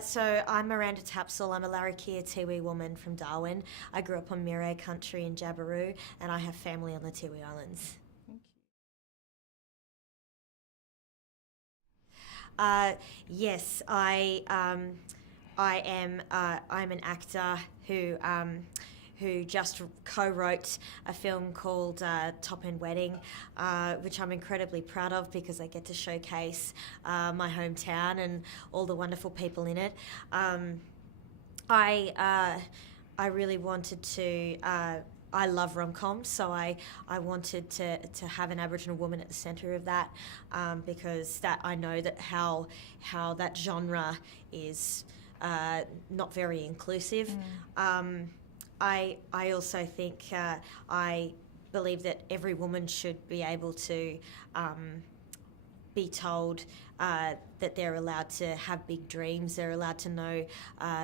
So I'm Miranda Tapsell. I'm a Larrakia Tiwi woman from Darwin. I grew up on Mirre country in Jabiru, and I have family on the Tiwi Islands. Thank Uh, yes, I am. I'm an actor who just co-wrote a film called Top End Wedding, which I'm incredibly proud of because I get to showcase my hometown and all the wonderful people in it. I I really wanted to. I love rom coms, so I wanted to have an Aboriginal woman at the centre of that, because that I know that how that genre is not very inclusive. I also think I believe that every woman should be able to be told that they're allowed to have big dreams. They're allowed to know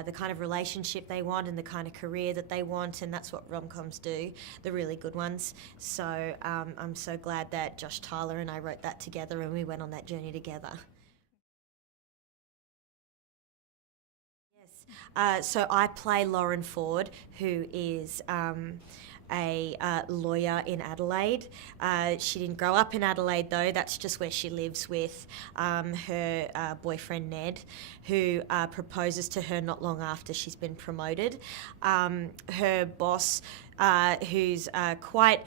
the kind of relationship they want and the kind of career that they want, and that's what rom-coms do, the really good ones. So I'm so glad that Josh Tyler and I wrote that together and we went on that journey together. Yes. So I play Lauren Ford, who is a lawyer in Adelaide. She didn't grow up in Adelaide, though. That's just where she lives with her boyfriend Ned, who proposes to her not long after she's been promoted. Her boss, who's quite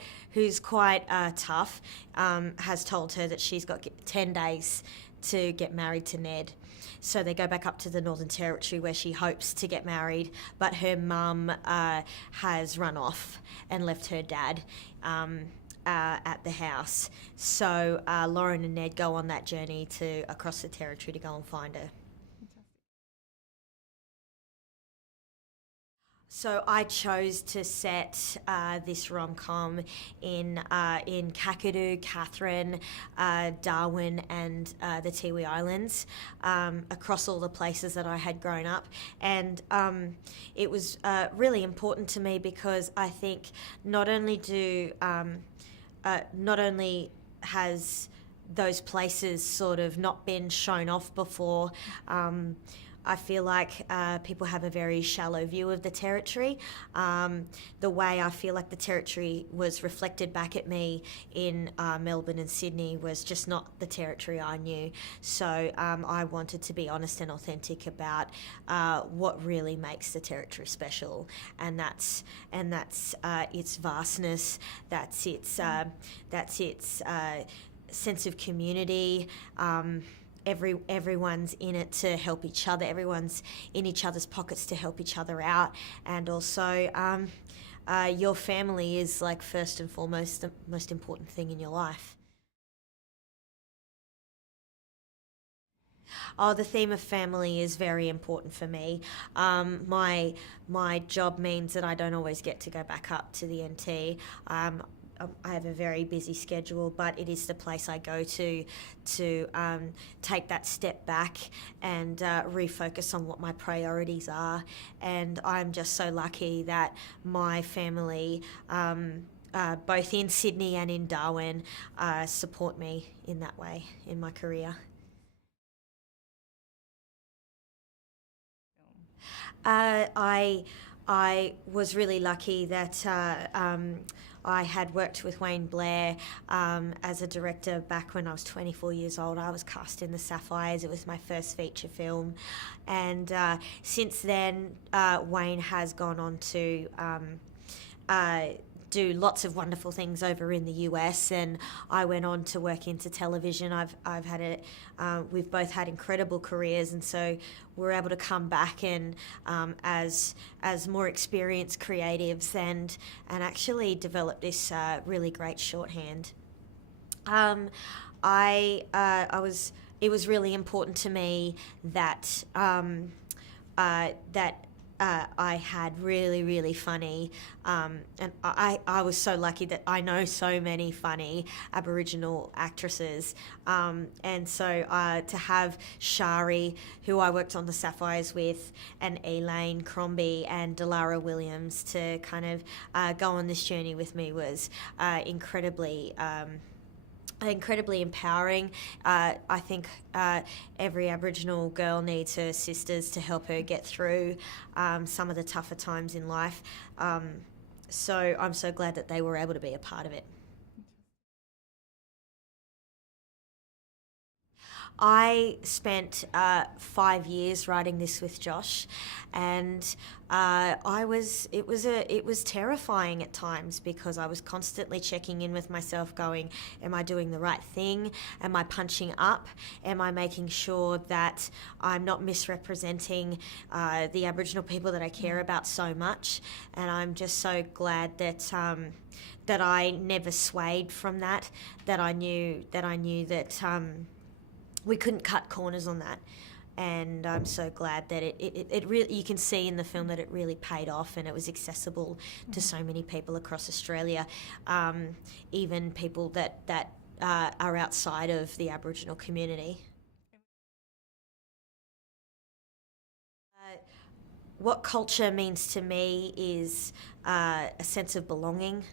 tough, has told her that she's got 10 days to get married to Ned. So they go back up to the Northern Territory where she hopes to get married, but her mum has run off and left her dad at the house. So Lauren and Ned go on that journey to across the territory to go and find her. So I chose to set this rom com in Kakadu, Catherine, Darwin, and the Tiwi Islands, across all the places that I had grown up, and it was really important to me because I think not only not only has those places sort of not been shown off before. I feel like people have a very shallow view of the territory. The way I feel like the territory was reflected back at me in Melbourne and Sydney was just not the territory I knew. So I wanted to be honest and authentic about what really makes the territory special, and that's its vastness. That's its sense of community. Everyone's in it to help each other. Everyone's in each other's pockets to help each other out, and also your family is like first and foremost the most important thing in your life. Oh, the theme of family is very important for me. My job means that I don't always get to go back up to the NT. I have a very busy schedule, but it is the place I go to take that step back and refocus on what my priorities are. And I'm just so lucky that my family, both in Sydney and in Darwin, support me in that way in my career. I was really lucky that I had worked with Wayne Blair as a director back when I was 24 years old. I was cast in The Sapphires. It was my first feature film, and since then, Wayne has gone on to uh, do lots of wonderful things over in the US, and I went on to work into television. I've had we've both had incredible careers, and so we're able to come back and as more experienced creatives and actually develop this really great shorthand. Um, I was It was really important to me that that I had really, really funny, and I was so lucky that I know so many funny Aboriginal actresses. And so to have Shari, who I worked on The Sapphires with, and Elaine Crombie and Delara Williams to kind of go on this journey with me was incredibly incredibly empowering. I think every Aboriginal girl needs her sisters to help her get through some of the tougher times in life. So I'm so glad that they were able to be a part of it. I spent 5 years writing this with Josh, and it was terrifying at times because I was constantly checking in with myself, going, "Am I doing the right thing? Am I punching up? Am I making sure that I'm not misrepresenting the Aboriginal people that I care about so much?" And I'm just so glad that. That I never swayed from that. That I knew that we couldn't cut corners on that. And I'm so glad that it really, you can see in the film that it really paid off, and it was accessible to so many people across Australia, even people that are outside of the Aboriginal community. What culture means to me is a sense of belonging.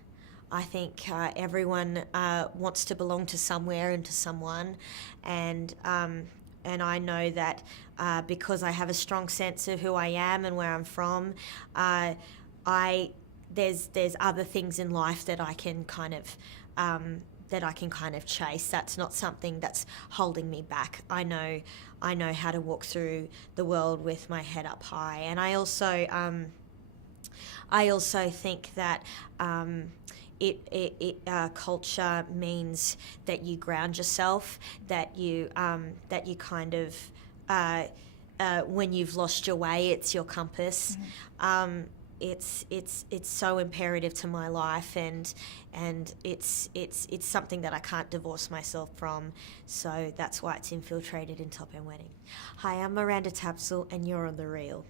I think everyone wants to belong to somewhere and to someone, and I know that because I have a strong sense of who I am and where I'm from, I there's other things in life that I can kind of chase. That's not something that's holding me back. I know how to walk through the world with my head up high, and I also think that culture means that you ground yourself, that you kind of when you've lost your way, it's your compass. It's so imperative to my life, and it's something that I can't divorce myself from. So that's why it's infiltrated in Top End Wedding. Hi, I'm Miranda Tapsell, and you're on The Real.